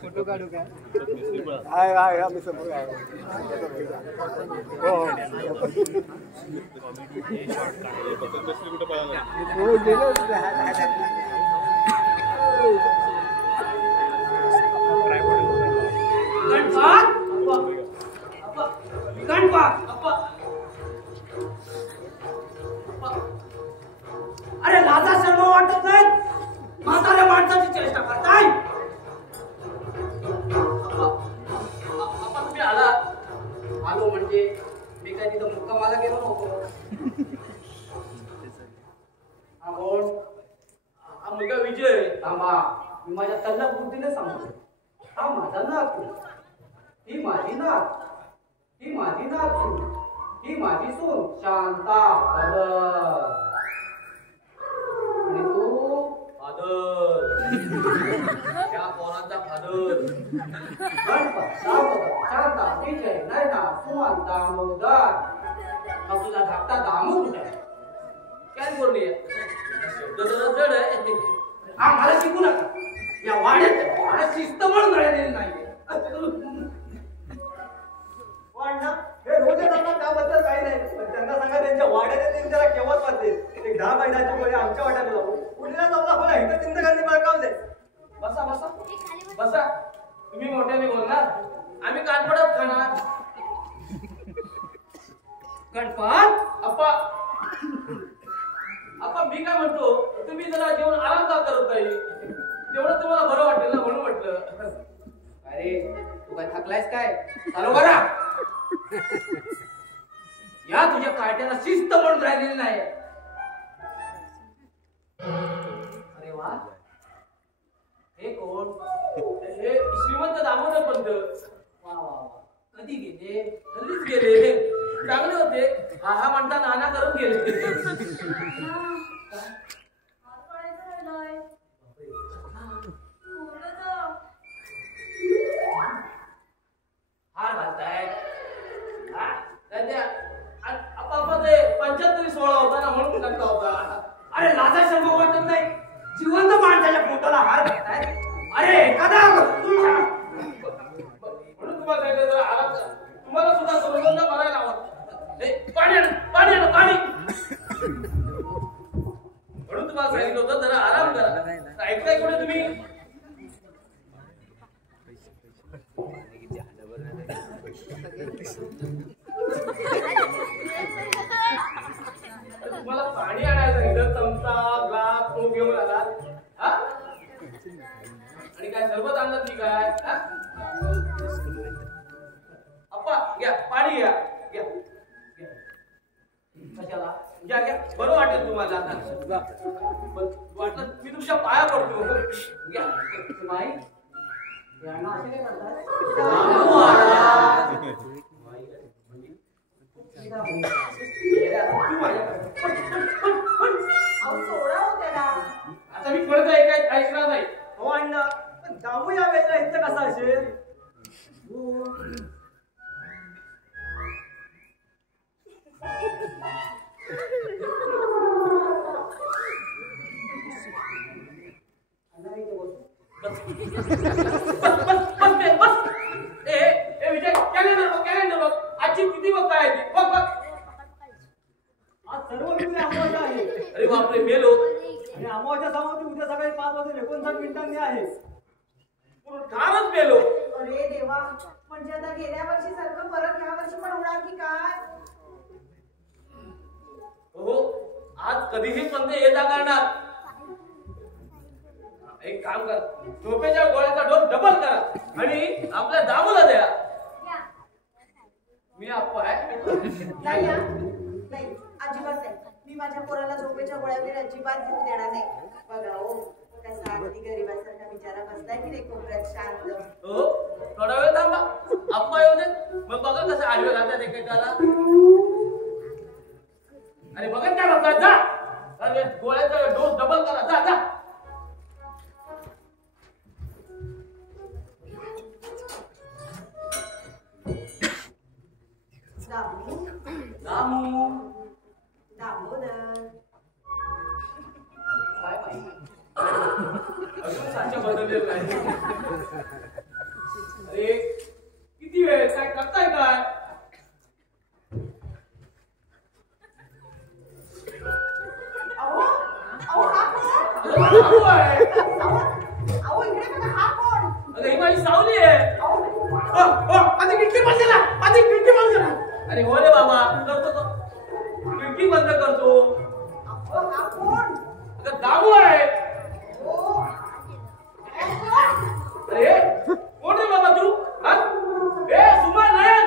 Photo काढू का? आहे आहे आम्ही समोर आहे. हो हो गेलो अरे लाजा शर्मा वाटत नाही म्हाताऱ्या माणसाची चेष्टा करताय. तुम्ही आला आलो म्हणजे मी काय तिथं मुक्कामाला गेलो नव्हतो. हा कोण? हा मुलगा विजय. थांबा मी माझ्या तल्लक बुद्धीने सांगतो. हा माझा नाक, ही माझी नाक, ही माझी नाक, ही माझी सून शांता. आणि तू फादर, त्या पोराचा फादर. गणपत शांता विजय नैना सुमन दामोदर. मग तुझा धाकटा दामू कुठे आहे? काय बोलली जड आहे. हा मला शिकू नका. या वाड्यात शिस्त म्हणून मिळालेली नाहीये. हे रोज येतात त्याबद्दल काही नाही, पण त्यांना सांगा त्यांच्या वाड्याने जरा केव्हाच वाटते. एक 10 महिन्याच्या मुळे आमच्या वाट्याला जाऊ पुढल्या चौदा फळ इथं चिंतकांनी बळकावून दे. बसा बसा बसा. तुम्ही मोठ्याने बोलणार, आम्ही कानपडत खाणार. गणपत अप्पा अप्पा मी काय म्हणतो, तुम्ही जरा जेवण आराम का करत नाही? तेवढं तुम्हाला बरं वाटेल ना म्हणून म्हटलं. अरे तू काय थकलायस काय? चालू करा. या तुझ्या काट्याला शिस्त म्हणून राहिलेली नाही. अरे वा, हे कोण? हे श्रीमंत दामोदर पंत. वा वा वा. कधी गेले? कधीच गेले. चांगले होते. हा हा म्हणता नाना करून गेले. हार घालताय. ते 75-16 होता ना म्हणून टाकला होता. अरे लाजा शर्मा वाटत नाही जिवंत माणसाच्या फोटोला हार घालताय. अरे एखादा म्हणून तुम्हाला सांगितलं जरा आराम करा. तुम्हाला सुद्धा समजून ना म्हणायला आवडत. पाणी पाणी पाणी म्हणून तुम्हाला सांगितलं होतं जरा आराम करा. ऐकताय कुठे तुम्ही? तुम्हाला पाणी आणायला सांगितलं, चमचा ग्लास तो घेऊन आलात. आणि काय सरबत आणलं की काय? अप्पा घ्या पाणी घ्या. घ्या कशाला? घ्या घ्या. बरं वाटेल तुम्हाला. वाटलं मी तुमच्या पाया पडतो. घ्या माई. आता मी परत ऐकणार नाही. हो अण्णा, पण दामू या वेळेला इथं कसा असेल? विजय कॅलेंडर बघ. आजची किती बघ काय बघ बघ. आज सर्व अमावस्या आहे. अरे बापरे मेलो. आणि अमावस्या समाप्ती उद्या सकाळी 5:59 आहे. ठारच मेलो. अरे देवा, म्हणजे आता गेल्या वर्षी सारखं परत ह्या वर्षी पण होणार की काय? हो आज कधीही पण येता करणार. एक काम कर, झोपेच्या गोळ्याचा डोस डबल करा आणि आपल्या दामूला द्या. मी अप्पा आहे. नाही नाही अजिबात नाही. मी माझ्या पोराला झोपेच्या गोळ्या वगैरे अजिबात घेऊन देणार नाही. बघा हो कसा अगदी गरीबासारखा बिचारा बसलाय की नाही कोपऱ्यात शांत. हो थोडा वेळ थांबा. अप्पा येऊ दे मग बघा कसं आडवे राहतात एकेकाला. आणि बघा काय बघतात जा. अरे गोळ्याचा डोस डबल करा. जा जा. दामू दामोदर काय माहिती साच्या बदललेला नाही. अरे किती वेळ काय करताय काय? अहो अहो हा कोण? बाबू आहे. अहो इकडे बघा हा कोण? अगं ही माझी सावली आहे. माझी खिडकी बंद करा, माझी खिडकी बंद करा. अरे हो रे बाबा, करतो तो. खिडकी बंद करतो. अहो हा कोण? अगं दामू आहे. ओ अरे कोण रे बाबा तू? हा? ए सुमन नायक.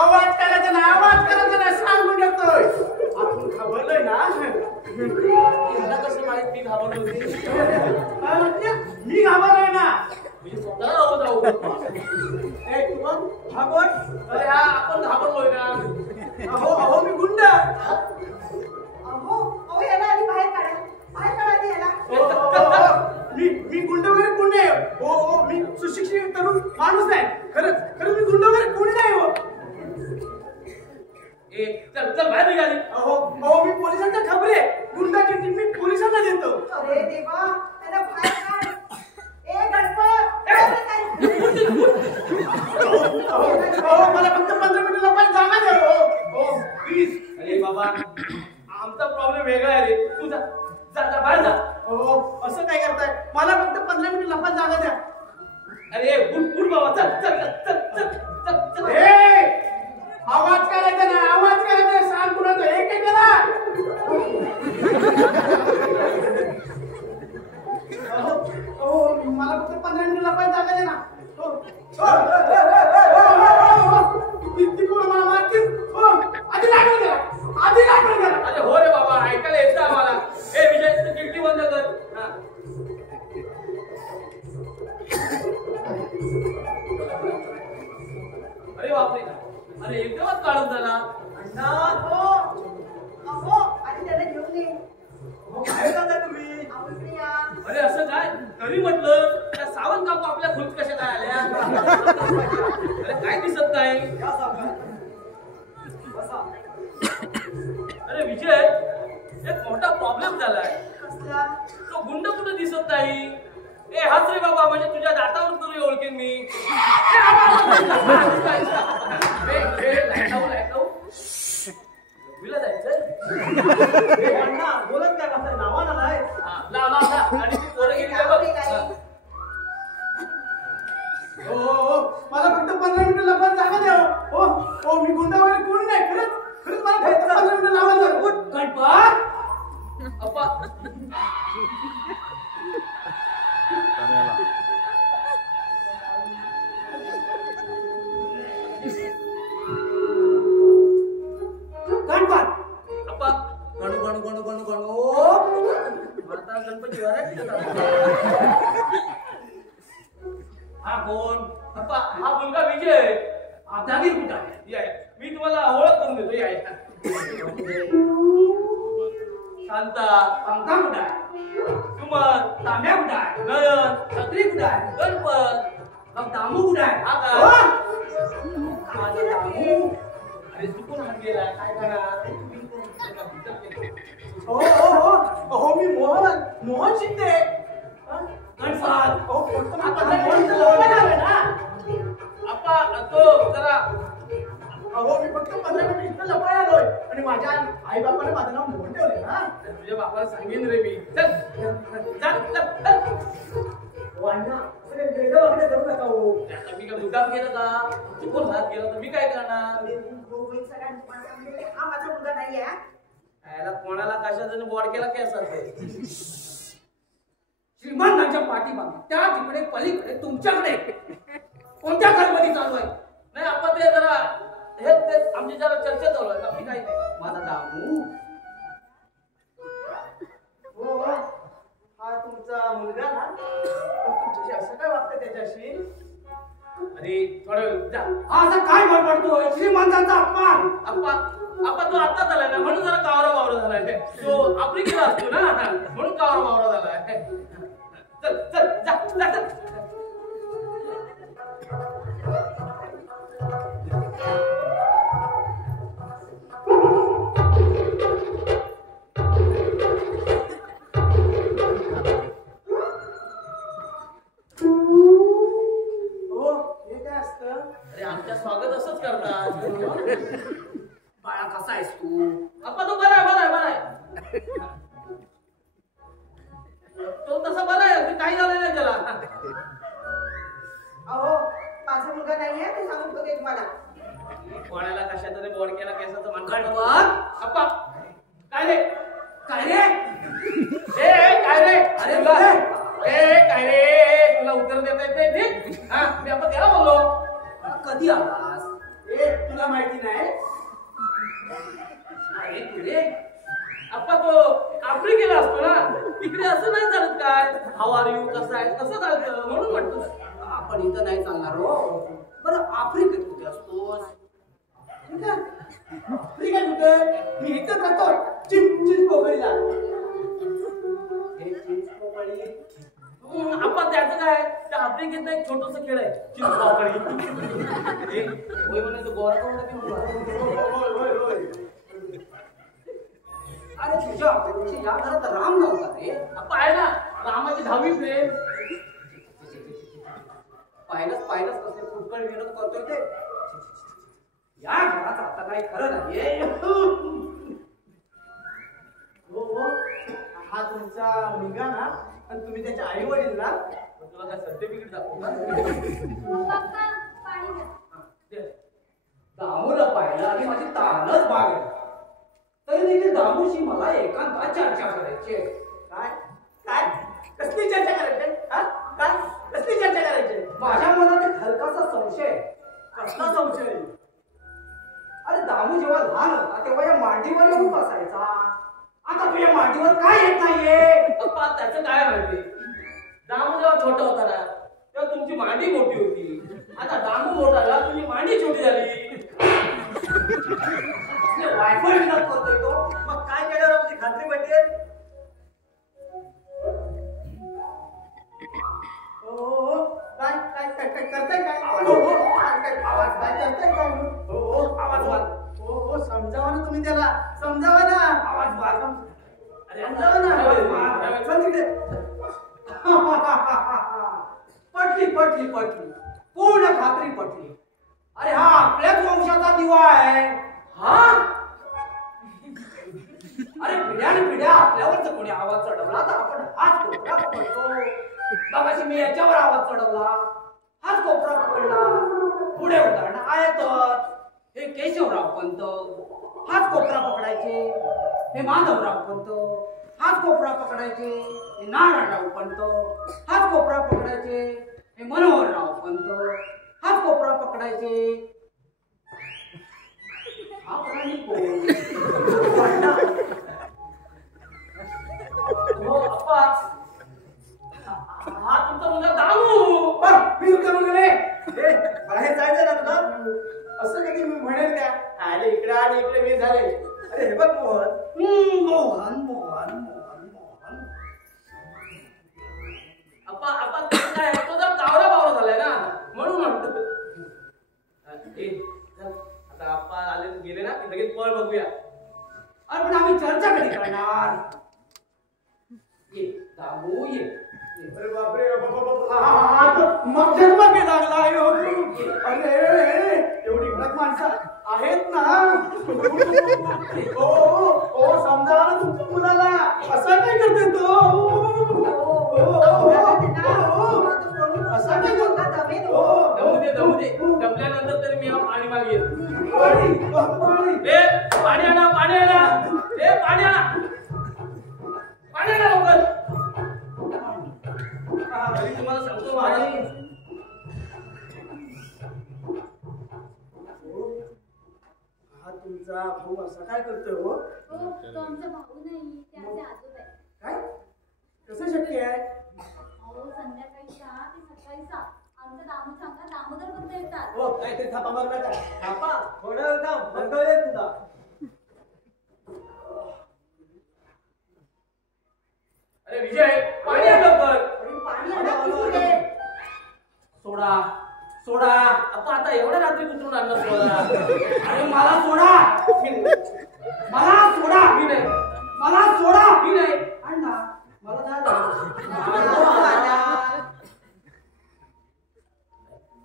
आवाज करायचा ना, आवाज करायचा ना, सांगून येतोय. आपण खबरलंय ना. मला कसं माहित मी घाबरलो होती? मी घाबरलोय ना. मी स्वतः राहू जाऊ. हा कोण? अरे हा आपण घाबरलोय ना. अहो मी गुंड. अहो याला आधी बाहेर काढा आधी याला. मी गुंड वगैरे कोण नाही. हो मी सुशिक्षित तरुण माणूस नाही. खरंच मी गुंड वगैरे कोणी नाही. हो ए चल चल बाहेर निघाली. अहो मी पोलिसांच्या खबरे गुंडाची टीम मी पोलिसांना देतो. अरे देवा त्याला बाहेर काढ. ए गणपत अहो मला फक्त 15 मिनिटं लपायला जागा द्या. हो प्लीज. अरे बाबा आमचा प्रॉब्लेम वेगळा आहे रे. तू जा जा जा बाहेर जा. असं काय करताय? मला फक्त 15 मिनिटं लपायला जागा द्या. अरे उठ बाबा चल चल चल चल चल चल. आवाज करायचा ना, आवाज करायचा. सांग कुणाचं एक एक करा. मला फक्त 15 मिनिटं लपायला जागा द्या ना. ती पोरं मला मारतील. आधी लागलं गेला, आधी लागलं गेला. अरे हो रे बाबा ऐकायला येतं आम्हाला. ए विजय तू खिडकी बंद कर. हा. अरे बापरे. अरे एकदमच काढून झाला. अहो आधी त्याला घेऊन ये. काय करताय तुम्ही? अहो इकडे या. अरे असं काय तरी म्हटलं त्या सावंत काकू आपल्या खुर्च कशा काय आल्या? अरे काय दिसत नाही. या सावकार. बसा. अरे विजय एक मोठा प्रॉब्लेम झालाय. कसला? तो गुंड कुठे दिसत नाही. ए हाच रे बाबा म्हणजे तुझ्या दातावर तरी ओळखेन मी. विला जायचंय. अण्णा बोलत काय बसताय? नावानं नाही. लाव आणि ती पोरं गेली का बघ. मला फक्त 15 मिनिटं लपायला जागा द्या. हो मी गुंड वगैरे कोणी नाही. खरंच मला फक्त 15 मिनिटं लावायला जागा. गणपत अप्पा गणपत अप्पा गणू गणू गणू गणू गणू. आता गणपती हा कोण? अप्पा हा मुलगा विजय. दागीर कुठं आहे? या मी तुम्हाला ओळख करून देतो. या शांता पंखा कुठं आहे? सुमन तांब्या कुठं आहे? नयन छत्री कुठं आहे? गणपत मग दामू कुठं आहे? हा का? माझा दामू. अरे चुकून हात गेला काय करणार? हो मी मोहन शिंदे. गणपत मोहन आलोय ना. अप्पा तो जरा मी फक्त 15 मिनिटं इथं लपायला आलोय. आणि माझ्या आई बापाने माझं नाव मोहन ठेवलंय ना. तुझ्या बापाला सांगेन रे मी. चल चल अण्णा असं वेगळं वागणं करू नका हो. आता मी काय मुद्दाम केलं का? चुकून हात गेला तर मी काय करणार? हा माझा मुलगा नाही आहे. याला कोणाला कशाचं बोडक्याला केसाचं. श्रीमंतांच्या पाठीमागे त्या तिकडे पलीकडे तुमच्याकडे कोणत्या घरमध्ये चालू आहे? नाही आपण ते जरा हे ते आमची जरा चर्चा चालू आहे. बाकी काही नाही. माझा दामू. हो हा तुमचा मुलगा ना? तुमच्याशी असं काय वागतं त्याच्याशी? अरे थोडं वेळ जा. हा असा काय बडबडतोय? श्रीमंतांचा अपमान. आप्पा तो आता झालाय ना म्हणून जरा कावरा झालाय. तो आफ्रिकेला असतो ना म्हणून कावरा झालाय. चल चल जा जा चल. काय रे तुला उत्तर देता येत नाही ते हा मी आपण त्याला बोललो कधी आलास तुला माहिती नाही अरे तुरे आपण तो आफ्रिकेला असतो ना तिकडे असं नाही चालत काय हाऊ आर यू कसं आहे कसं चालतं म्हणून म्हणतो आपण इथं नाही चालणार हो बरं आफ्रिकेत कुठे असतोस आफ्रिका कुठे मी इथंच राहतो चिंचपोकळीला आपण त्याचं काय त्या आफ्रिकेत एक छोटस खेळ आहे चिंचपोकळी होय म्हणायचं गोरा अरे तुझ्या या घरात राम नव्हता रे आपण आहे ना रामाची 10वी प्रेम पाहिलंच कसले फुटकळ विनोद करतोय ते या घरात आता काही खरं नाहीये हो हा तुमचा मुलगा ना आणि तुम्ही त्याचे आई वडील ना तुला काय सर्टिफिकेट दाखवू दामूला पाहिलं आणि माझी तानच बागेल तरी देखील दामूशी मला एकांतात चर्चा करायची काय काय कसली चर्चा करायची हा काय कसली चर्चा करायची माझ्या मनात एक हलकासा संशय कसला संशय अरे दामू जेव्हा लहान होता तेव्हा या मांडीवर येऊन बसायचा आता तुझ्या मांडीवर काय येत नाहीये पप्पा त्याचं काय माहिती दामू जेव्हा छोटा होता ना तेव्हा तुमची मांडी मोठी होती आता दामू मोठा झाला तुझी मांडी छोटी झाली वायफाय विनोद करतोय तो मग काय केल्यावर आमची खात्री पटेल काय काय काय काय करताय काय आवाज काय करताय काय आवाज वाद समजावा ना तुम्ही त्याला समजावा ना आवाज वाद समजावा ना चल तिकडे पटली पूर्ण खात्री पटली अरे हा आपल्याच वंशाचा दिवा आहे हा अरे पिढ्या आपल्यावर जर कोणी आवाज चढवला तर आपण हाच कोपरा पकडतो बाबाशी मी याच्यावर आवाज चढवला हाच कोपरा पकडला पुढे उदाहरण आहेतच हे केशवराव पंत हाच कोपरा पकडायचे हे माधवराव पंत हाच कोपरा पकडायचे हे नारायणराव पंत हाच कोपरा पकडायचे हे मनोहरराव पंत हाच कोपरा पकडायचे हा प्राणी कोण हो अप्पा हा तुमचा मुलगा दामू मी तुमच्या मुलाने बाहेर जायचं ना तुला असं कधी मी म्हणेल का अरे इकडे आणि इकडे मी झाले अरे हे बघ मोहन मोहन आपण काय तो जर कावरा झालाय ना म्हणून म्हणतो आता आपण आले गेले ना की लगेच पळ बघूया अरे पण आम्ही चर्चा कधी करणार ये दामू ये अरे बापरे मग जन्म लागला अरे एवढी घरात माणसं आहेत ना ओ समजावा ना तुमच्या मुलाला असा काय करते तो असा काय दमू दे दमल्यानंतर तरी मी पाणी मागेल पाणी आणा लवकर तुम्हाला सांगतो हा तुमचा भाऊ असा काय करतोय हो तो आमचा भाऊ नाही त्याचे आजोबा आहे काय कसं शक्य आहे अहो संध्याकाळी 6 ते सकाळी 7 आमच्या दामोदर बंद येतात हो काहीतरी थापा मारला का थांबा थोडा वेळ थांब बंद होईल तुला अरे विजय पाणी आण लवकर पाणी आणा की पुढे. सोडा आता एवढ्या रात्री कुठून आणलं सोडा अरे मला सोडा मी नाही अण्णा मला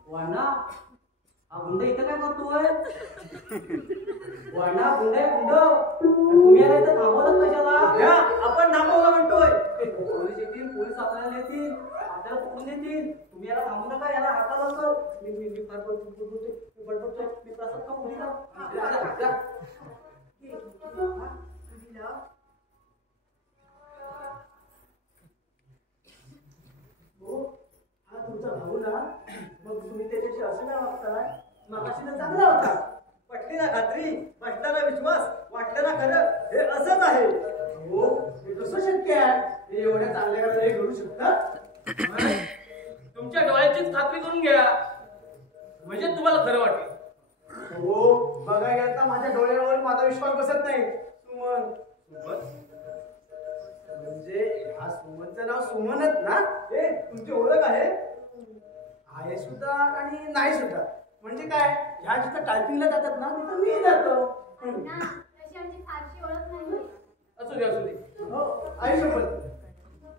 वाणा हा गुंड इथं काय करतोय वाणा गुंड तुम्ही याला इथं थांबवलं कशाला आपण थांबवलं म्हणतोय पोलीस येतील पोलीस आपल्याला येतील आपल्याला पकडून देतील तुम्ही याला थांबू नका याला हाता लवकर मी बडबडतोय मी प्रसाद का मुलीला हो हो ना, मग तुम्ही त्याच्याशी असं काय वागताय? मगाशी तर चांगला होता. पटली ना खात्री, बसला ना विश्वास, वाटलं ना खरं, हे असंच आहे. हो, हे कसं शक्य आहे? हे एवढ्या चांगल्या वेळेला हे घडू शकतं? तुमच्या डोळ्याचीच खात्री करून घ्या, म्हणजे तुम्हाला खरं वाटेल. हो, बघा आता माझ्या डोळ्यावर माझा विश्वास बसत नाही. सुमन, म्हणजे हा सुमनचं नाव सुमनच ना? हे तुमची ओळख आहे? आहे सुद्धा आणि नाही सुद्धा. म्हणजे काय, ह्या जिथं टायपिंगला जातात ना तिथं मी जातो. ना तशी आमची फारशी ओळख नाही. असू दे असू दे. हो, आई शपथ.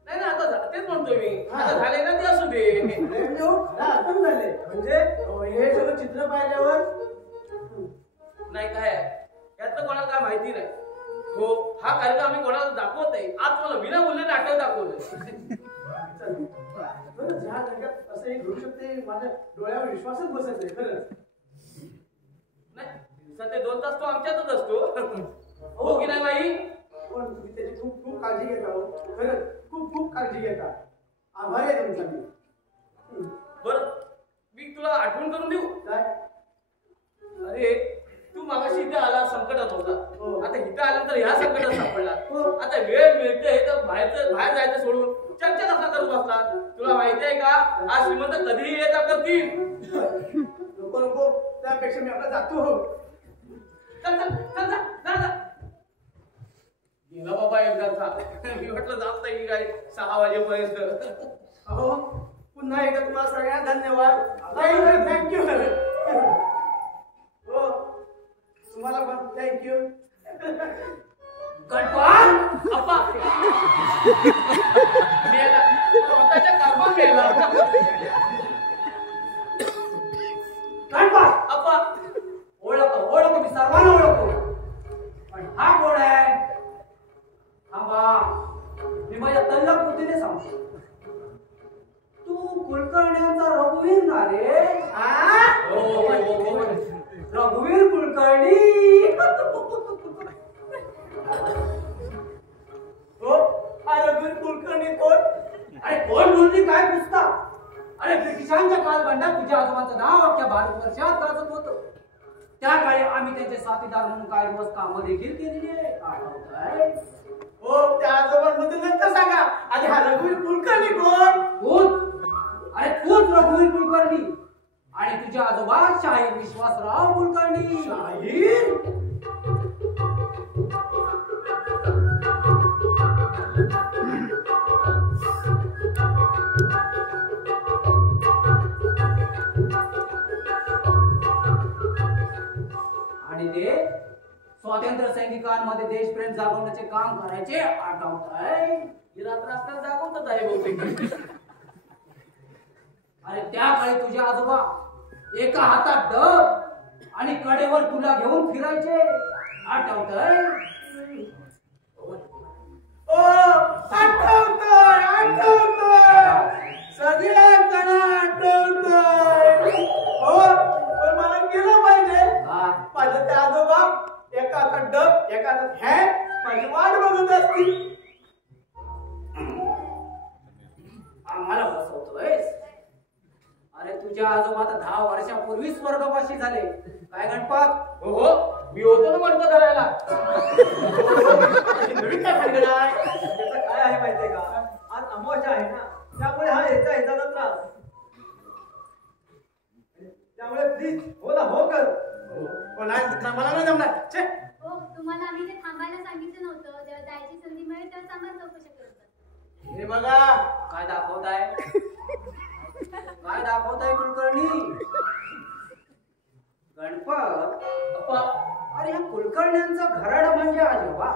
नाही ना, आता तेच म्हणतोय मी, आता झाले ना ते असू दे. आपण झाले म्हणजे हे सगळं चित्र पाहिल्यावर नाही काय यातलं कोणाला काय माहिती नाही. हो, हा कार्यक्रम आम्ही कोणाला दाखवत नाही. आज तुम्हाला विना मूल्य नाटक दाखवलं. ज्या जगात असं हे घडू शकते माझ्या डोळ्यावर विश्वासच बसत नाही खरंच. नाही, सध्या 2 तास तो आमच्यातच असतो. हो की नाही बाई? पण तुम्ही त्याची खूप खूप काळजी घेता हो, खरंच खूप खूप काळजी घेता. आभार आहे तुमचा मी. बर, मी तुला आठवण करून देऊ काय? अरे तू मागाशी इथे आला, संकटात होता. आता इथे आल्यानंतर ह्या संकटात सापडला. आता वेळ मिळते तर बाहेर जायचं सोडून चर्चा कसा करू बसला. तुला माहिती आहे का, आज श्रीमंत कधीही येता करतील. नको नको, त्यापेक्षा मी आता जातो. हो, चल चल चल चल चल. गेला बाबा एकदाचा. मी म्हटलं जात नाही काय 6 वाजेपर्यंत. अहो, पुन्हा एकदा तुम्हाला सगळ्यांना धन्यवाद. थँक्यू. हो, तुम्हाला पण थँक्यू. गणपत अप्पा मेला, स्वतःच्या कर्मा मेला. गणपत अप्पा ओळखतो मी सर्वांना ओळखतो, पण हा कोण आहे? थांबा, मी माझ्या तल्लक बुद्धीने सांगतो. तू कुलकर्ण्यांचा रघुवीर ना रे? रघुवीर कुलकर्णी. हो, हा रघुवीर कुलकर्णी कोण? अरे कोण बोलली काय पुसता? अरे ब्रिटिशांच्या कालखंडात तुझ्या आजोबांचं नाव अख्ख्या भारतवर्षात गाजत होतं. त्या काळी आम्ही त्यांचे साथीदार म्हणून काही दिवस कामं देखील केलेली आहे. आठवतंय? हो, त्या आजोबांबद्दल नंतर सांगा. आधी हा रघुवीर कुलकर्णी कोण? अरे तूच रघुवीर कुलकर्णी आणि तुझे आजोबा शाहीर विश्वासराव कुलकर्णी. शाहीर? आणि ते स्वातंत्र्य सैनिकांमध्ये देशप्रेम जागवण्याचे काम करायचे. आठवतंय? ही रात्र असताना जागवतच आहे बहुतेक. अरे त्या काळी तुझे आजोबा एका हातात डब आणि कडेवर तुला घेऊन फिरायचे. आठवतंय? ओ, आठवतोय. सगळ्यांना आठवतोय. हो, पण मला गेलं पाहिजे. माझे ते आजोबा एका हातात डब, एका हातात हॅट माझी वाट बघत असतील. आम्हाला बसवतोय? अरे तुझ्या आजोबा आता 10 वर्षापूर्वी स्वर्गवासी झाले. काय गणपत? हो, मी होतो ना मडकं धरायला. नवीन काय भानगड आहे? त्याचं काय आहे माहितीये का, आज अमावस्या आहे ना, त्यामुळे हा याचा त्रास. त्यामुळे प्लीज हो ना हो कर. मला नाही जमणार. हो, तुम्हाला आम्ही ते थांबायला सांगितलं नव्हतं. जेव्हा जायची संधी मिळेल तेव्हा चांगलं चौकशी करतात. हे बघा, काय दाखवताय? काय दाखवताय कुलकर्णी? गणपत अप्पा, अरे या कुलकर्ण्यांचं घराडं म्हणजे आजोबा.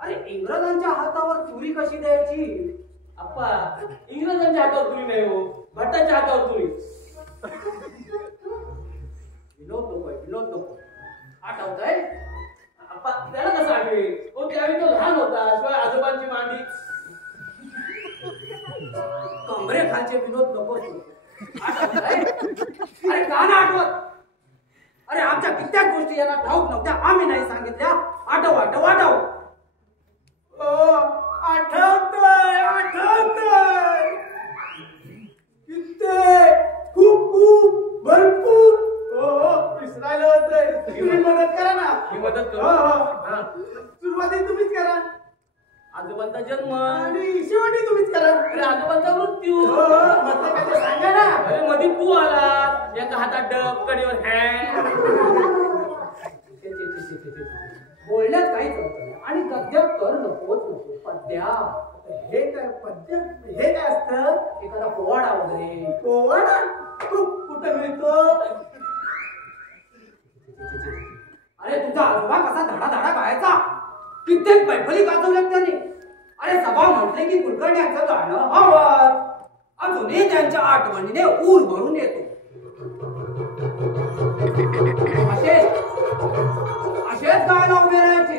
अरे इंग्रजांच्या हातावर तुरी कशी द्यायची? अप्पा, इंग्रजांच्या हातावर तुरी नाही हो, भट्टाच्या हातावर तुरी. विनोद नको. आठवतंय? अप्पा त्याला कसं आठवेल? हो, त्यावेळी तो लहान होता. शिवाय आजोबांची मांडी. कमरे खालचे विनोद नको. आठवतंय? अरे का ना आठवत? अरे आमच्या कित्येक गोष्टी यांना ठाऊक नव्हत्या, आम्ही नाही सांगितल्या. आठव. आठवतोय. कित्येक मृत्यू. म्हटलं काय ते सांगा ना. अरे मध्ये तू आला, एका हातात डब, कडेवर बोलण्यात काहीच अर्थ नाही आणि गद्यात तर नकोच नको. पद्या हे काय पद्य, हे काय असतं? एखादा पोवाडा वगैरे. पोवाडा कुठं मिळतो? अरे तुझा आजोबा कसा धडा धडा गायचा, कित्येक मैफली गाजवल्यात त्याने. अरे सभा म्हटले की कुलकर्ण्यांचं गाणं हवंच. अजूनही त्यांच्या आठवणीने ऊर भरून येतो. असेच गायला उभे राहायचे,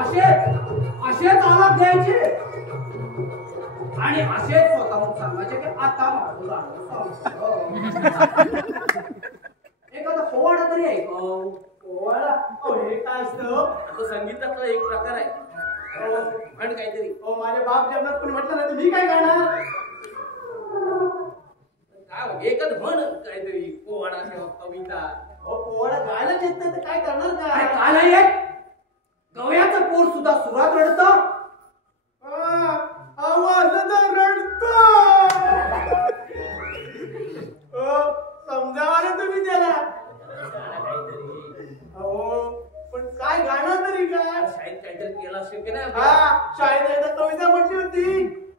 असेच आलाप द्यायचे आणि असेच स्वतःहून सांगायचे की आता माझं गाणं संपलं. एखादा पोवाडा तरी ऐकव. पोवाडा हे काय असतं? तो संगीतातला एक प्रकार आहे. म्हण काहीतरी. माझे बाप जेवणात कोणी म्हटलं नाही तर मी काय गाणार? काय एकच म्हण काहीतरी पोवाडा किंवा कविता. पोवाडा गायलाच येत नाही तर काय करणार अरे काय? का नाही येत? गव्याचं पोर सुद्धा सुरात रडतं. आवाज रडतो. समजावा ना तुम्ही त्याला. पण काय गाणं तरी काय? शाळेत काहीतरी केलं असेल की नाही? शाळेत एकदा कविता म्हटली होती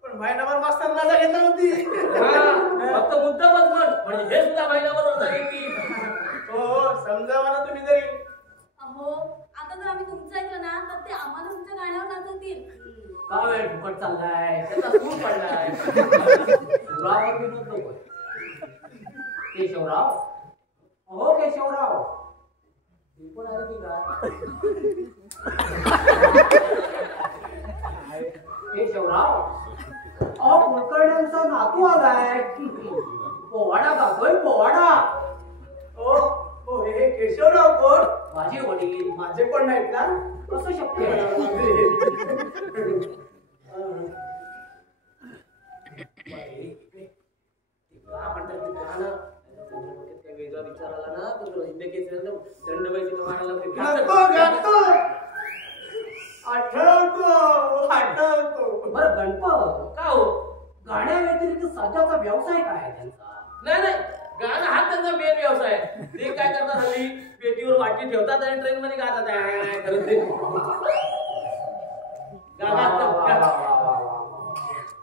पण महिनाभर मास्तर रजा घेतली होती. फक्त मुद्दामच म्हण, म्हणजे हे सुद्धा महिन्यावर होता की. समजावा ना तुम्ही तरी. अहो आता जर आम्ही तुमचं ऐकलं ना तर ते आम्हाला तुमच्या गाण्यावर नाचवतील. का वेळ फुकट चाललाय, त्याचा सूर पडलाय. सुरावर विनोद नको. केशवराव, हो केशवराव, कोण आले की काय? केशवराव, अहो कुलकर्ण्यांचा नातू आलाय. पोवाडा गातोय पोवाडा. हे केशवराव कोण? माझे वडील. माझे कोण नाहीत का? कसं शक्य आहे? आपण तर गाणं काही वेगळा विचार आला ना तर हिंदकेच दंडबाईची गातो. आठवतो. बरं गणपत, का हो? गाण्या व्यतिरिक्त सध्याचा व्यवसाय काय आहे त्यांचा? नाही गाणं हा त्यांचा मेन व्यवसाय आहे. ते काय करतात हल्ली पेटीवर वाटी ठेवतात आणि ट्रेन मध्ये गातात.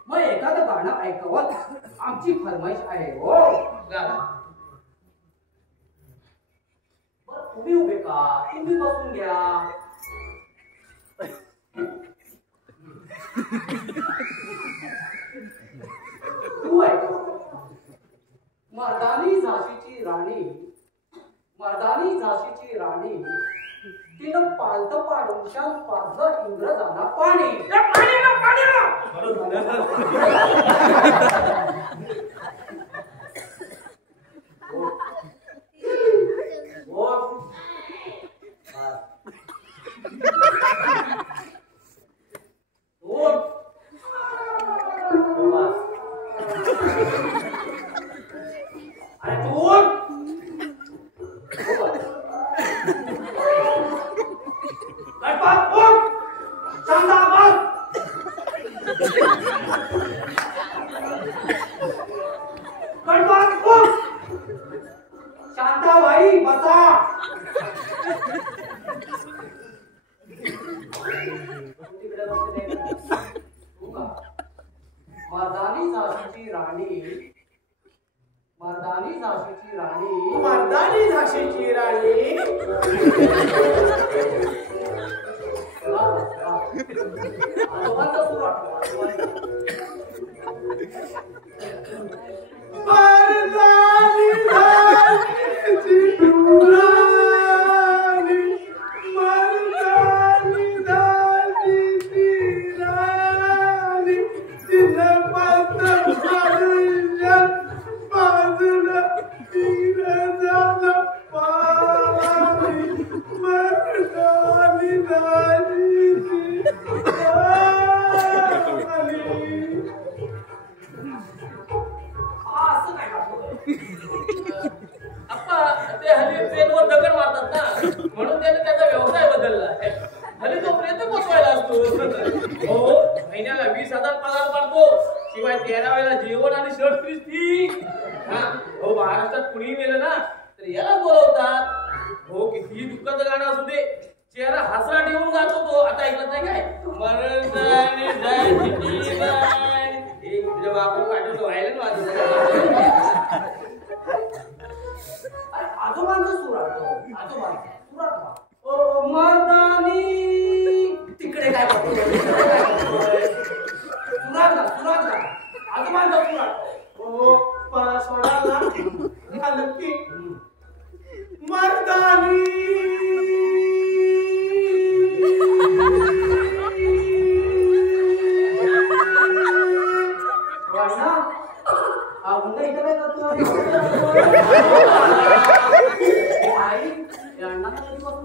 मग एखादं गाणं ऐकवत आमची फरमाईश आहे. हो गाणं बरं तुम्ही उभे का? तुम्ही बसून घ्या. तू ऐकव. मर्दानी झाशीची राणी तिनं पालत पाडून शान पाजलं इंग्रजांना पाणी. शांताबाई बसा. मर्दानी झाशीची राणी आजोबांचा सूर आठवा. महिन्याला 20,000 पगार पडतो. शिवाय 13 वेळेला जेवण आणि शर्ट फ्रीज हा हो महाराष्ट्रात कुणी गेलं ना तर याला बोलवतात हो कितीही दुःखाचं गाणं असू दे चेहरा हसरा ठेवून गातो तो आता ऐकत नाही काय मरण तुझ्या बापून पाठवतो व्हायला ना आजोबांचा सूर आठवतो आजोबांचा सूर आठवा ओ मर्दानी तिकडे काय बघतो सुरात का आजोबांचा सूर आठवतो हो मला सोडायला आलं की मर्दानी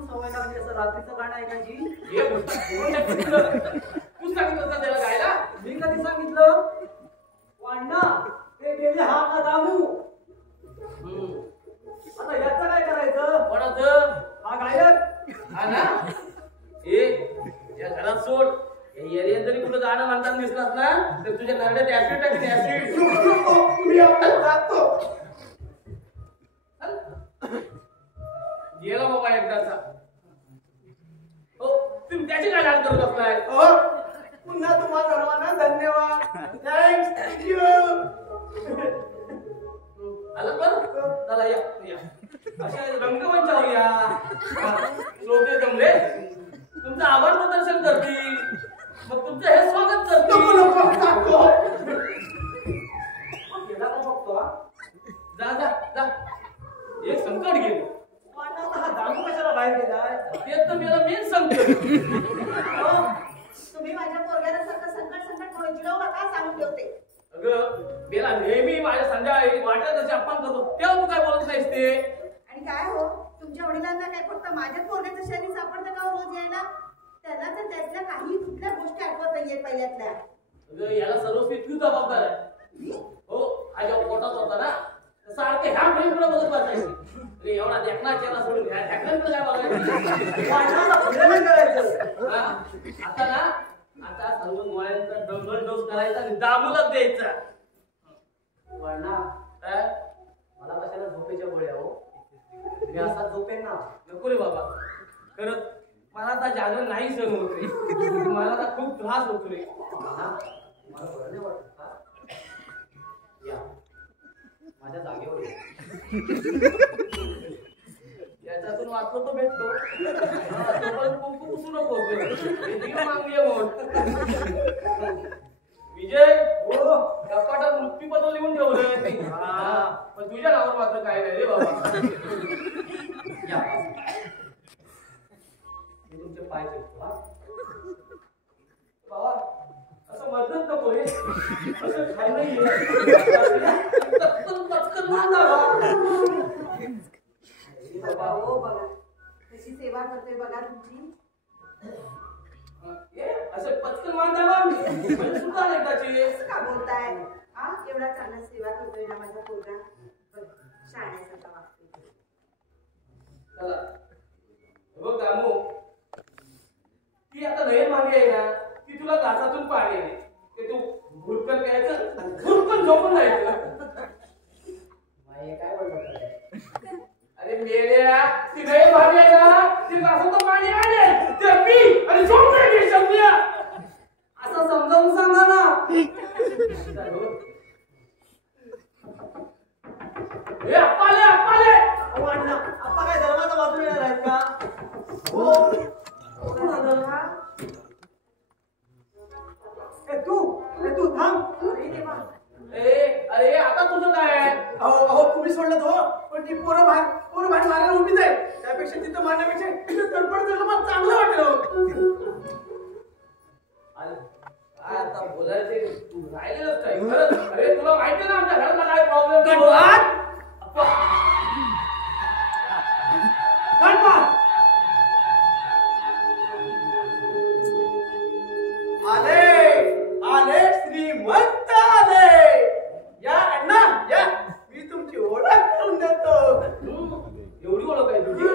सवय लागली असं रात्रीचं गाणं ऐकायची तू सांगितलं का त्याला गायला मी कधी सांगितलं वाण्णा ते गेले हा का दामू आता याचं काय करायचं कोणाचं हा गायक हा ना ए या घरात सोड एरिया जरी कुठं गाणं म्हणताना दिसलास ना तर तुझ्या नरड्यात ऍसिड टाकेल ऍसिड मी आपण जातो गेला बाबा एकदाचा हो तुम्ही त्याची काय लाड करत बसलाय हो पुन्हा तुम्हा सर्वांना धन्यवाद थँक्यू आलं बरं चला या अशा रंगमंचावर या श्रोते जमले तुमचं आभार प्रदर्शन करतील मग तुमचं हे स्वागत करतील गेला का बघतो जा जा जा एक संकट गेलं वाटतं हा दामू कशाला बाहेर गेलाय ते तर मला मेन संकट तुम्ही माझ्या पोरग्याला संकट म्हणून जिरवू नका सांगून ठेवते अगं बेला नेहमी माझ्या संध्याकाळी वाटत जसे अपमान करतो तेव्हा तू काय बोलत नाहीस ते आणि काय हो तुमच्या वडिलांना काय फक्त माझ्याच पोरग्याचं शरीर सापडतं का रोज यायला त्यांना तर त्यातल्या काही कुठल्या गोष्टी आठवत नाहीये पहिल्यातल्या अगं याला सर्वस्वी तू जबाबदार आहे हो हा जेव्हा पोटात होता ना सारखं ह्या फ्रेंडकडे बघत बसायची अरे एवढा देखना चेहरा सोडून ह्या ढॅकण्याकडे काय बघायची आता ना आता सर्व गोळ्यांचा डबल डोस करायचा आणि दाबूलाच द्यायचा वळणा मला कशाला झोपेच्या गोळ्या हो मी असा झोपेन ना नको रे बाबा खरंच मला आता जागरण नाही सहन होत रे मला आता खूप त्रास होतो रे मला बरं नाही वाटत का या माझ्या जागेवर या. याच्यातून वाचतो तो भेटतो तोपर्यंत कुंकू पुसू नको मागली विजय हो कपाटात मृत्यूपत्र लिहून ठेवलंय पण तुझ्या नावावर मात्र काय नाही रे बाबा या मी तुमचे पाय चेकतो हा बाबा असं मदत नको रे असं खाय नाही पटकन मान बाबा हो बघा कशी सेवा करते बघा तुमची असं पटकन मान दाबा म्हणजे सुद्धा नाही त्याची असं का बोलताय हा एवढा चांगला सेवा करतोय ना माझा पोरगा शाळेसारखा वागतोय चला बघ दामू ती आता नयन मागे आहे ना ती तुला ग्लासातून पाणी आहे ते तू भुरकन प्यायचं भुरकन झोपून जायचं माये काय बोलतात अरे मेल्या ती नयन मागे आहे ना ती ग्लासातून पाणी आले ते पी आणि झोप नाही समजूया असं समजावून सांगा ना हे अप्पाले अप्पाले वाटलं आता काय दरवाजा वाजून येणार आहेत का हो कोण आलं हा? तू थांब अरे देवा अरे आता तुझं काय आहे अहो तुम्ही सोडलं हो पण ती पोरं बाहेर मारायला उभीच आहे त्यापेक्षा तिथं मारण्यापेक्षा तिथं तडपड झालं मला चांगलं वाटलं आता बोलायचे तू राहिलेलंच काय खरंच अरे तुला माहिती ना आमच्या घरातला काय प्रॉब्लेम आले श्रीमंत आले या अण्णा या मी तुमची ओळख करून देतो एवढी ओळख आहे तुझी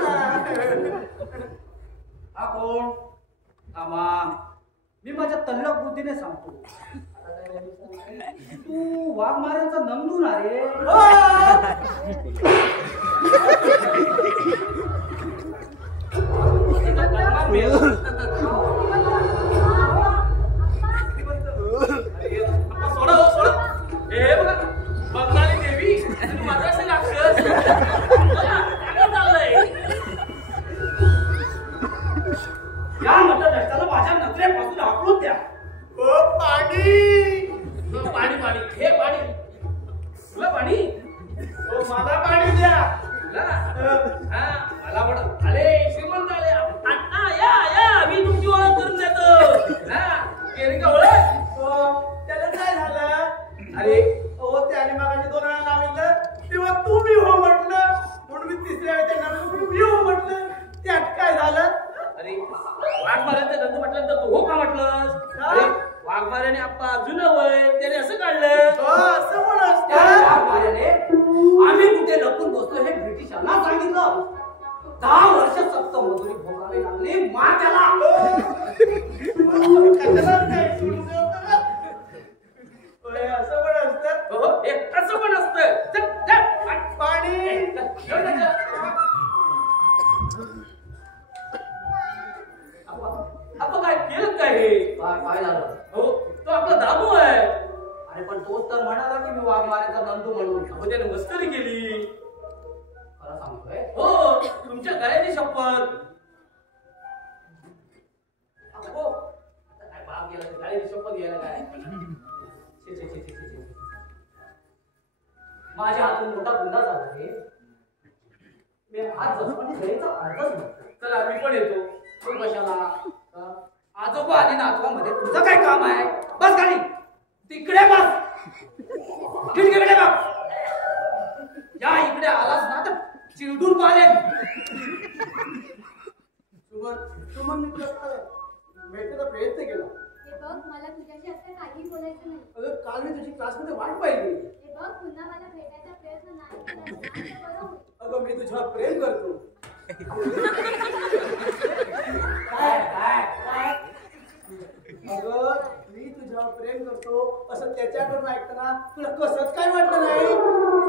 हा कोण आमा मी माझ्या तल्लक बुद्धीने सांगतो तू वाघमाऱ्यांचा नंदू ना रे. सोडा हो सोडा. हे बघा बंगाली देवी तुम्ही मद्रासी राक्षस काय चाललंय. या नटराष्ट्राला माझ्या नजरेपासून हाकलून द्या. ओ पाणी. पाणी पाणी हे पाणी तुला पाणी. ओ मला पाणी द्या. तुला हा मला म्हणत आले श्रीमंत आले. अण्णा या या मी तुमची ओळख करून देतो. हा केली का ओळख. त्याला काय झालं. अरे ओ त्याने मागाशी 2 वेळा लावलं तेव्हा तू मी हो म्हटलं म्हणून मी तिसऱ्या वेळी त्यांना मी हो म्हटलं. त्यात काय झालं. अरे वाघमाऱ्याचं दंड म्हटल्यानंतर तू हो का म्हटलंस. अरे वाघमाऱ्याने आप्पा अजून वय त्याने असं काढलं. असं म्हणून त्या वाघमाऱ्याने आम्ही कुठे लपून बसलो हे ब्रिटिशांना सांगितलं. 10 वर्ष सक्त मजुरी भोगावी लागली मा त्याला. असं पण असतं. हो हे कसं पण असतं. चल, चल, पाणी. घेऊन जा, चल. आप्पा काय केलं काय हे. काय झालं. हो तो आपला दामू आहे. अरे पण तोच तर म्हणाला की मी वाघमाऱ्याचा नंदू म्हणून. हो त्याने मस्करी केली. खरं सांगतोय. हो तुमच्या गळ्याची शपथ. हो आता काय बाप गेला तर गळ्याची शपथ घ्यायला काय. छे, छे, छे, छे, छे, छे. माझ्या हातून मोठा गुन्हा झाला रे. मी आज जसपणे द्यायचा अर्थच नव्हता. चला मी पण येतो. तू कशाला. आजोबा आणि नातवामध्ये तुझं काय काम आहे. बस खाली तिकडे बस. खिडकीकडे बघ. या इकडे आलास ना तर चिरडून पाहिजे. सुमन मी तुला भेटायचा प्रयत्न केला. हे बघ मला तुझ्याशी आता काही बोलायचं नाही. अगं काल मी तुझी क्लासमध्ये वाट पाहिली. हे बघ पुन्हा मला भेटायचा प्रयत्न नाही केला ना तर बरं होईल. अगं मी तुझ्यावर प्रेम करतो. काय काय काय. अगं मी तुझ्यावर प्रेम करतो असं त्याच्याकडून ऐकताना तुला कसंच काय वाटलं नाही.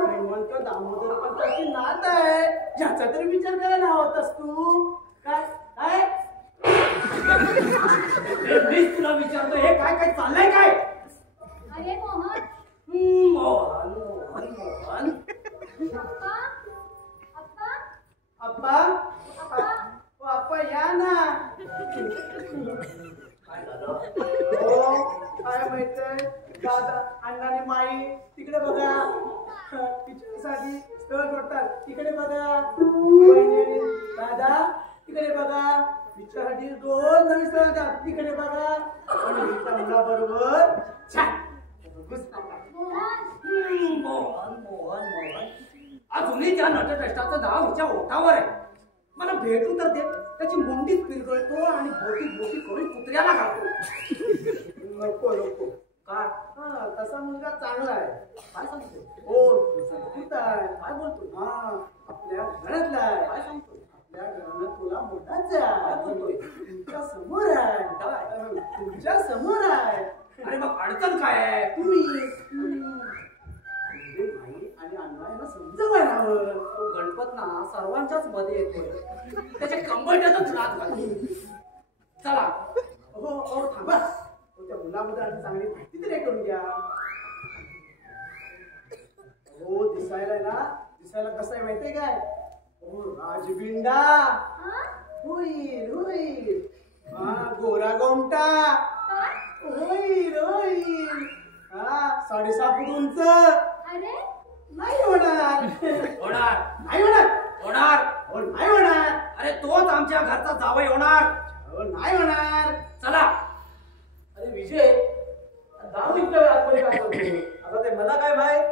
श्रीमंत दामोदर पंताची नात आहे याचा तरी विचार करायला हवास तू. काय काय मीच तुला विचारतो हे काय काय चाललंय काय. अरे मोहन. मोहन मोहन मोहन. अप्पा अप्पा अप्पा. ओ अप्पा या ना. काय झालं. हो काय माहितीये दादा अण्णाने माई तिकडे बघा तिच्यासाठी स्थळ शोधतात. तिकडे बघा वहिनी दादा तिकडे बघा तिच्यासाठी 2 नवीन स्थळ द्या. तिकडे बघा आणि तिच्या मुलाबरोबर छान मोहन. मोहन मोहन मोहन. अजूनही त्या नटश्रेष्ठाचं नाव हिच्या ओठावर आहे. मला भेटू तर दे. त्याची मुंडीत पिरगळतो आणि बोटी बोटी करून कुत्र्याला घालतो. नको नको. काय हा तसा मुलगा चांगला आहे. काय सांगतो. हो संस्कृत आहे. काय बोलतो. हा आपल्या घरातला आहे. काय सांगतो. आपल्या घरानं तुला मोठाच काय आहे. बोलतोय. तुमच्या समोर आहे. काय? तुमच्या समोर आहे. अरे मग अडचण काय आहे. तुम्ही आई आणि अण्णा यांना समजवायला हवं. तो गणपत ना सर्वांच्याच मध्ये येतोय. त्याच्या कंबरट्यातच लात घालतो. चला हो हो थांबा. हो, त्या मुलाबद्दल आणि चांगली माहिती तरी करून घ्या. हो दिसायला ना दिसायला कसं आहे माहितीये काय. हो राजबिंडा होईल होईल. हा गोरा गोमटा होईल होईल. हा 6.5 फूट उंच. अरे नाही होणार. होणार नाही होणार. होणार. हो नाही होणार. अरे तोच आमच्या घरचा जावई होणार. हो नाही होणार. चला. अरे विजय दारू इतक्या वेळात आतमध्ये काय करतो. आता ते मला काय माहित.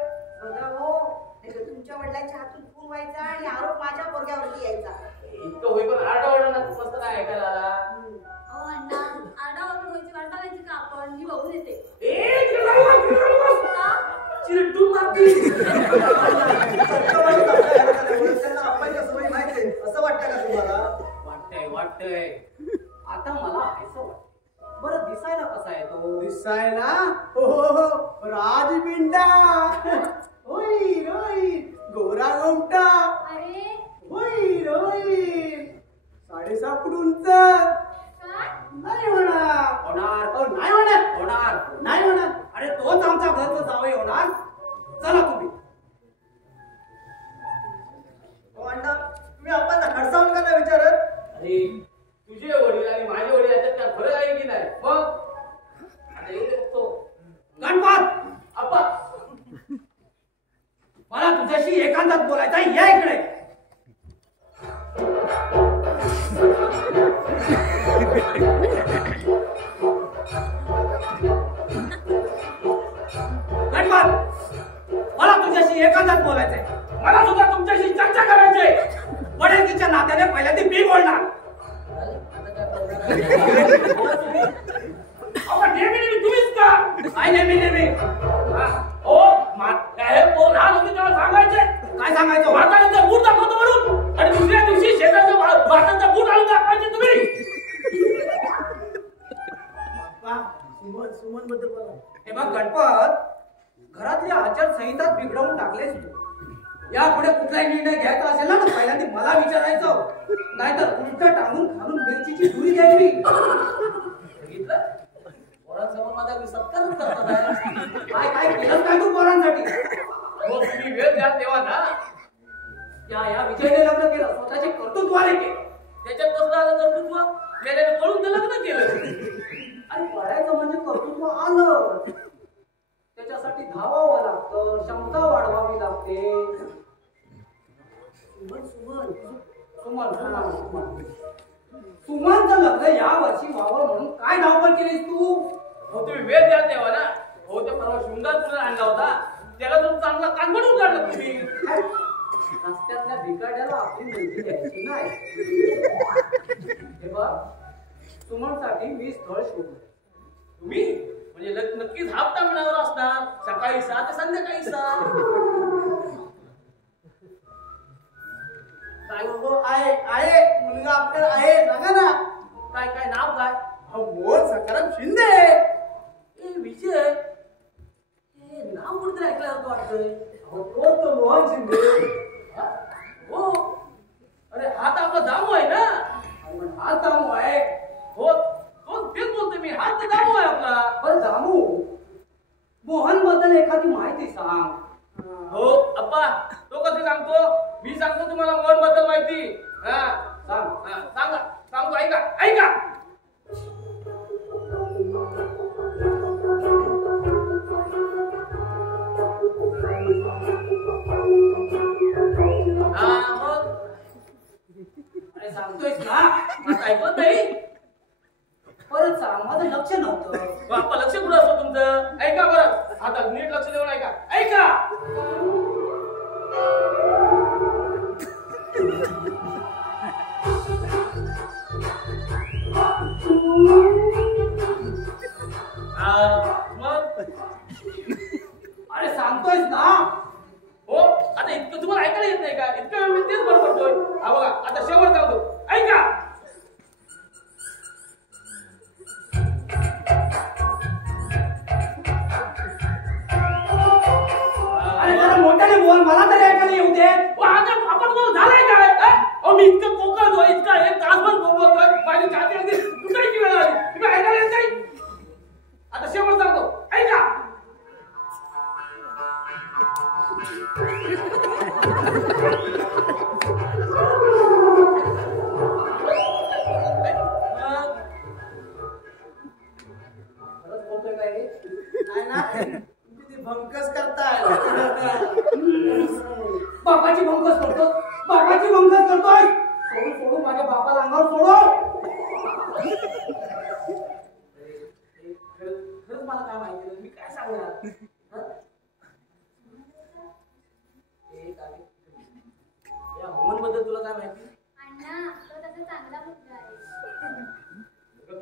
बघा हो नाही तर तुमच्या वडिलांच्या हातून खून व्हायचा आणि आरोप माझ्या पोरग्यावरती यायचा. इतकं होई पण आरडाओरडा मस्त काय ऐकायला आला. अहो अण्णा आरडाओरड व्हायची वाट बघायची का आपण. मी बघून येते. चिरटून मारती. त्यांना आपल्या सवयी माहिती आहे असं वाटतं का तुम्हाला. वाटतंय वाटतंय. आता मला असं वाटतं. बरं दिसायला कसा आहे तो. दिसायला हो हो हो राज मेंढा होईल होईल गोरा गोमटा अरे होईल होईल 6.5 फूट उंच काय नाही होणार होणार अहो, नाही होणार होणार नाही होणार अरे तोच आमच्या घरचं जावई होणार. चला तुम्ही. हो अण्णा तुम्ही आपण हडसावून का नाही विचारत? अरे तुझे वडील आणि माझे वडील याच्यात काय फरक आहे की नाही? मग आता येऊ दे बघतो. गणपत आप्पा मला तुझ्याशी एकांतात बोलायचं आहे. या इकडे. गणपत मला तुझ्याशी एकांतात बोलायचं आहे. मला सुद्धा तुमच्याशी चर्चा करायची आहे. वडिलकीच्या नात्याने पहिल्यांदा मी बोलणार. अहो, नेहमी नेहमी तुम्हीच का? काय नेहमी नेहमी हा. हो हे तो लहान होते तेव्हा सांगायचे काय सांगायचं? भाताचा बूट दाखवतो म्हणून आणि दुसऱ्या दिवशी शेजारचा भाताचा बूट आणून दाखवायचे तुम्ही. सुमन बद्दल बोला. हे बघ गणपत, घरातली आचारसंहिता बिघडवून टाकलेस तू. यापुढे कुठलाही निर्णय घ्यायचा असेल ना तर पहिल्यांदा मला विचारायचं, नाहीतर उलट टांगून खालून मिरचीची धुरी द्यायची. बघितलं पोरांसमोर माझा मी सत्कारच करतात आहे. काय काय केलं काय तू पोरांसाठी? हो तुम्ही वेळ द्याल तेव्हा ना. या विजयने लग्न केलं, स्वतःचे कर्तृत्वाने केलं. त्याच्यात कसलं आलं कर्तृत्व? मेल्याने पळून ते लग्न केलं. आणि पळायचं म्हणजे कर्तृत्व आलं. त्याच्यासाठी धावावं लागतं, क्षमता वाढवावी लागते. सुमनचं लग्न या वर्षी व्हावं म्हणून काय धावपळ केलीस तू? हो तुम्ही वेळ द्याल तेव्हा ना. हो ते परवा शृंगार तुला आणला होता, त्याला तुम्ही चांगला कानफडून काढला तुम्ही. रस्त्यातल्या भिकाड्याला आपली मुलगी द्यायची नाही. हे बघ, सुमनसाठी मी स्थळ शोधलं. तुम्ही म्हणजे नक्कीच हाफ टांगण्यावर असणार. सकाळी 6 ते संध्याकाळी 6. काय हो आहे मुलगा आपल्याला आहे सांगा ना. काय काय नाव काय? मोहन सकाराम शिंदे. ए विजय, हे नाव कुठेतरी ऐकलं वाटतंय. तोच तो मोहन शिंदे. हा? हो अरे हा तर आपला दामू आहे ना. हा दामू आहे. हो तो तेच बोलतोय मी. हा तर दामू आहे आपला. पण दामू, मोहन बद्दल एखादी माहिती सांग. हो अप्पा, तो कसं सांगतो? मी सांगतो तुम्हाला मोहन बद्दल माहिती. हा सांग. हा, सांगतो ऐका ऐका. हा मग अरे सांगतोयस ना? आता ऐकत नाही. परत सांग, माझं लक्ष नव्हतं. बाप्पा लक्ष कुठं असतं तुमचं? ऐका बरं, आता नीट लक्ष देऊन ऐका ऐका. मग अरे सांगतोयस ना? हो आता इतकं तुम्हाला ऐकायला येत नाही का? इतकं वेळ मी तेच बरं पडतोय. हा बघा आता शेवट सांगतो ऐका. अरे जरा मोठ्याने बोल, मला तरी ऐकायला येऊ दे. आता आपण बोल झालंय काय? अहो मी इतकं कोकळतोय, इतका 1 तासभर बोलतोय, माझी छाती अगदी तुटायची वेळ आली. तुम्ही ऐकायला येत नाही. आता शेवट सांगतो ऐका. खरंच बोलतोय काय रे? नाही ना तुम्ही ते भंकस करताय. बापाची भंकस करतो, बापाची भंकस करतोय. सोडू माझ्या बापाला अंगावर सोडू. खरंच मला काय माहिती नाही. मी काय सांगणार? या मोहन बद्दल तुला काय माहिती? अण्णा तो तसा चांगला मुलगा आहे.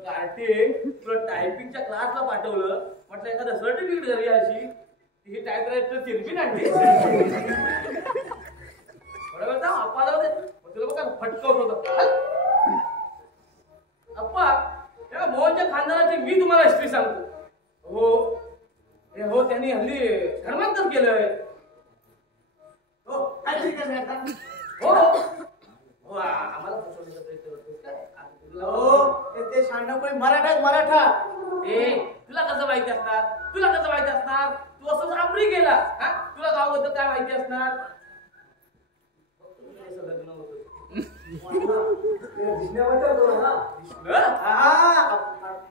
कार्तिक तुला टायपिंगच्या क्लासला पाठवलं, म्हटलं एखादं सर्टिफिकेट घरी अशी ही टायपरायटर चिरबीन आणली. बरोबर ना अप्पा जाऊ दे. तुला बघा फटकवत होतं. अप्पा या मोहनच्या खानदानाची मी तुम्हाला हिस्ट्री सांगतो. हो हो त्यांनी हल्ली धर्मांतर केलंय. हो काय तरी कसं आता? हो हो आम्हाला फसवण्याचा प्रयत्न करतोस काय? हो ते सांडकोळी मराठा. तुला कसं माहिती असणार? तू असं आपरी गेला हा? तुला गावाबद्दल काय माहिती असणार? लग्न होतं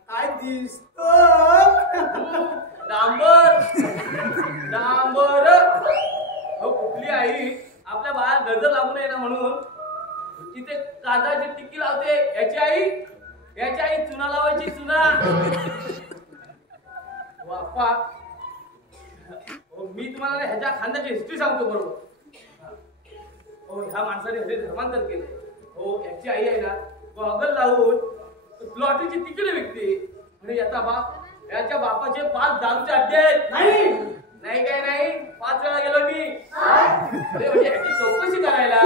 काय दिसतो डांबर हो कुठली आई आपल्या बाळा गजर लागू नये ना म्हणून तिथे कांदाची टिक्की लावते. याची आई चुना लावायची चुना. बाप्पा मी तुम्हाला ह्याच्या खांद्याची हिस्ट्री सांगतो बरोबर. हो ह्या माणसाने हल्ली धर्मांतर केले. हो याची आई आहे ना गॉगल लावून लॉटरीची तिकीट विकते आणि याच्या बापाचे 5 दारूचे अड्डे आहेत. नाही काय नाही 5 वेळा गेलो मी. अरे म्हणजे ह्याची चौकशी करायला.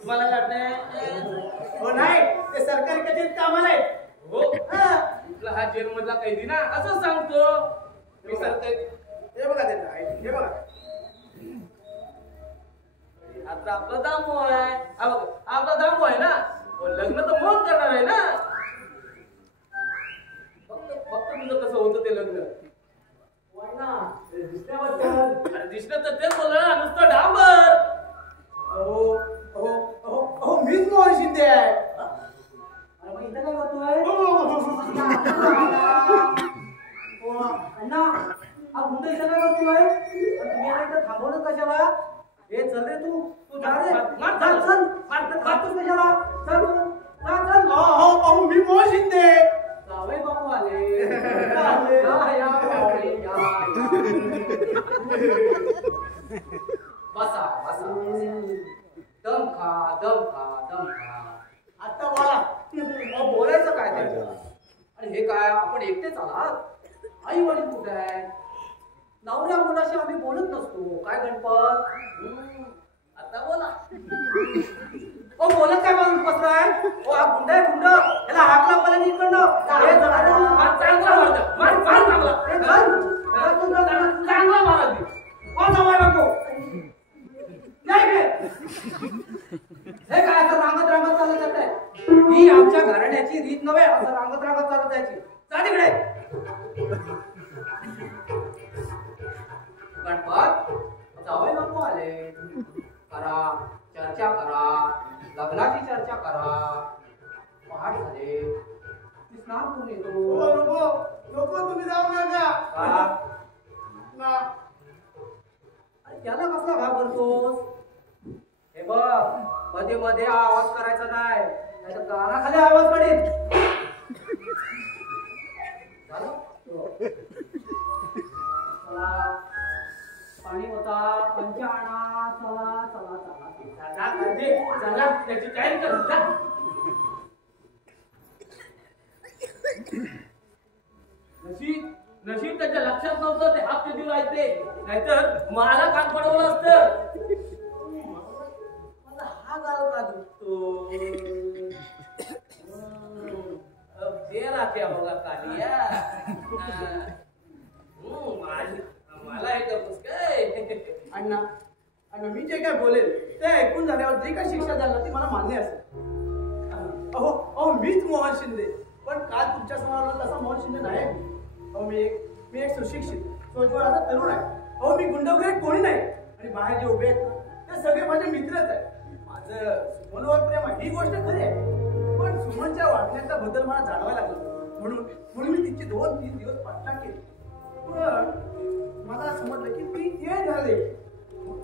तुम्हाला काय वाटतंय? हो नाही ते सरकारी कचेरीत कामाला आहे. हो तुला हा जेल मधला कैदी ना असं सांगतो मी. सरकारी हे बघा त्याचं आहे, हे बघा आता आपला दामो आहे. आपला दामो आहे ना. लग्न तर मोहन करणार आहे ना. फक्त तुझं कसं होतं ते लग्न दिसलं तर ते बोललं ना नुसतं डांबर. हो मीच मोहन शिंदे आहे. मग इथं काय करतोय? अण्णा हा गुंड इथं काय करतोय? तुम्ही याला इथं थांबवलं कशाला? हे चल रे तू जा रे. चल मारतोस कशाला? चल मी मोहन शिंदे. जावई बापू आले. बसा दम खा. आता बोला. बोलायचं काय त्याचं? आणि हे काय आपण एकटेच आलात? आई वडील कुठे आहे? नवऱ्या मुलाशी आम्ही बोलत नसतो काय गणपत? आता बोला. बोलत काय म्हणून बसलाय? हा गुंड आहे गुंड. याला हाकला मला इकडनं. चांगला मारा ती. हे काय असं रांगत चालत जात आहे? ही आमच्या घराण्याची रीत नव्हे. असं रांगत चालत जायची. जा तिकडे. गणपत जावई बापू आले. चर्चा करा. लग्नाची चर्चा करा. पहाट झाले. मी स्नान करून येतो. नको तुम्ही जाऊ नका. अरे त्याला कसला घाबरतोस? हे बघ मध्ये मध्ये आवाज करायचा नाही तर कानाखाली आवाज पडेल. चला पाणी होता पंचा आणा. चला त्याची तयारी कर. नशीब त्याच्या लक्षात नव्हतं ते हात कधी व्हायचे. नाहीतर मला कान पडवलं असतं. मला हा गाल का दुखतो? बघा कालिया. मला हे करतोस काय? अण्णा मी जे काय बोलेल ते ऐकून झाल्यावर जी काय शिक्षा झाली ती मला मान्य असेल. अहो मीच मोहन शिंदे. पण काल तुमच्या समोर तसा मोहन शिंदे नाही. मी एक सुशिक्षित सोजवळाचा तरुण आहे. मी गुंड वगैरे कोणी नाही. आणि बाहेर जे उभे आहेत ते सगळे माझे मित्रच आहेत. माझं सुमनवर प्रेम आहे ही गोष्ट खरी आहे. पण सुमनच्या वागण्याचा बदल मला जाणवायला लागला. म्हणून मी तिचे 2-3 दिवस पाठलाग केली. पण मला समजलं की ती ये झाले.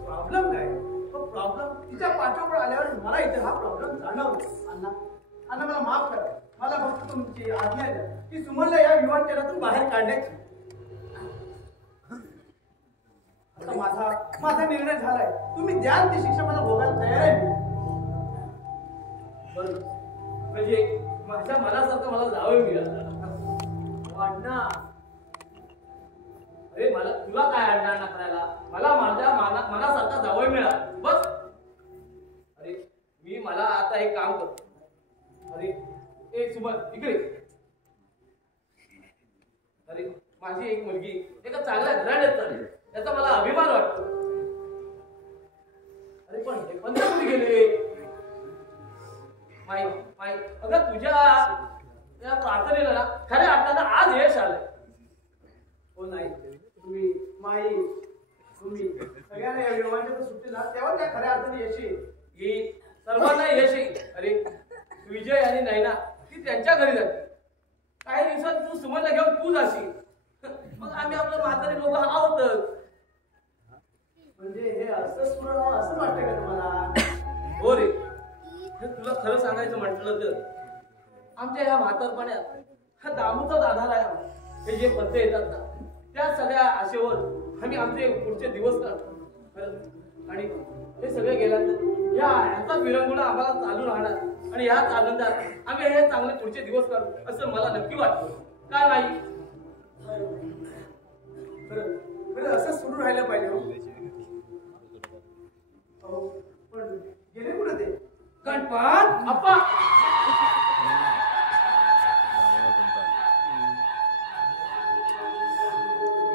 प्रॉब्लेम काय? प्रॉब्लेम तिच्या पाठोपाठ आल्यावर मला इथे हा प्रॉब्लेम जाणवला. अण्णा मला माफ करा. मला फक्त तुमची आज्ञा द्या की सुमनला या विमानतळातून बाहेर काढण्याची. आता माझा निर्णय झालाय. तुम्ही द्याल ती शिक्षा मला भोगायला तयार आहे. बरोबर म्हणजे माझ्या मनासारखं मला जावं मिळालं. अण्णा अरे मला तुला काय अडणार ना करायला? मला माझ्या मनासारखा जावं मिळाला बस. अरे मला आता एक काम करतो. अरे ए सुमन इकडे. अरे माझी एक मुलगी एका चांगल्या घराण्यात झाली, याचा मला अभिमान वाटतो. अरे पण हे पण कुठे गेले? माई माई, अगं तुझ्या या प्रार्थनेला ना खऱ्या अर्थानं आज यश आलंय. हो नाही, तुम्ही माई तुम्ही सगळ्यांना या विवाहाच्या सुट्टीला तेव्हा त्या खऱ्या अर्थाने यश येईल, सर्वांना यश येईल. अरे विजय आणि नैना ती त्यांच्या घरी जाते. काही दिवसात तू सुमनला घेऊन तू जाशील, मग आम्ही आपलं म्हातारी लोक आहोतच. म्हणजे हे असं सुरू असं वाटतंय का तुम्हाला? हो रे, हे तुला खरं सांगायचं म्हटलं तर आमच्या ह्या म्हातारपणात हा दामूचाच आधार आहे. हे जे पत्ते येतात ना त्या सगळ्या आशेवर आम्ही आमचे पुढचे दिवस काढतो. खरं, आणि हे सगळे गेल्यानंतर ह्याचा विरंगुळा आम्हाला चालू राहणार आणि ह्याच आनंदात आम्ही हे चांगले पुढचे दिवस काढू असं मला नक्की वाटतं. काय नाही खरं खरं असं सुरू राहिलं पाहिजे हो. अहो, पण गेले कुठे ते? गणपत अप्पा,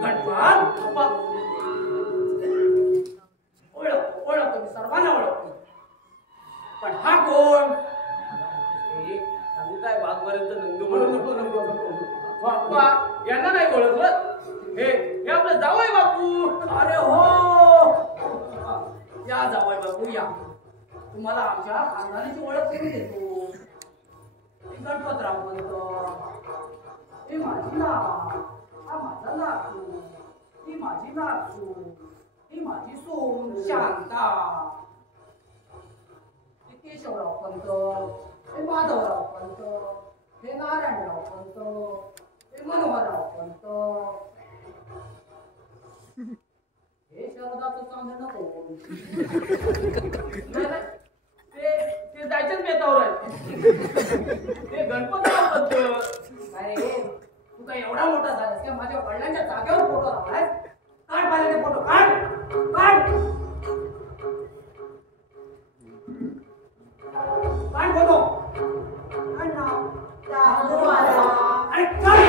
गणपत अप्पा, ओळख तुम्ही सर्वांना ओळखतो, पण हा कोण? हे सांगू काय वाघपर्यंत नंदू म्हणून अप्पा यांना नाही ओळखलं. हे आपलं जावई बापू. अरे हो, या जावई बापू या, तुम्हाला आमच्या खानदानाची ओळख करून देतो. गणपतराव म्हणतो, हे माझी ना, हा माझा नातू, ही माझी नातू, ही माझी सून शांता, हे केशवराव पंत, हे माधवराव पंत, हे नारायणराव पंत, हे मनोहरराव पंत, हे शरदाचं चांदण नको. नाही, नाही, ते जायच्याच बेतावर आहे. ते गणपतराव बद्दल. अरे तू काय एवढा मोठा झालास का माझ्या वडिलांच्या जागेवर फोटो लावलाय? काढ पाहिजे फोटो, काढ काढ काढ फोटो, काढ ना. दामू आला. अरे काढ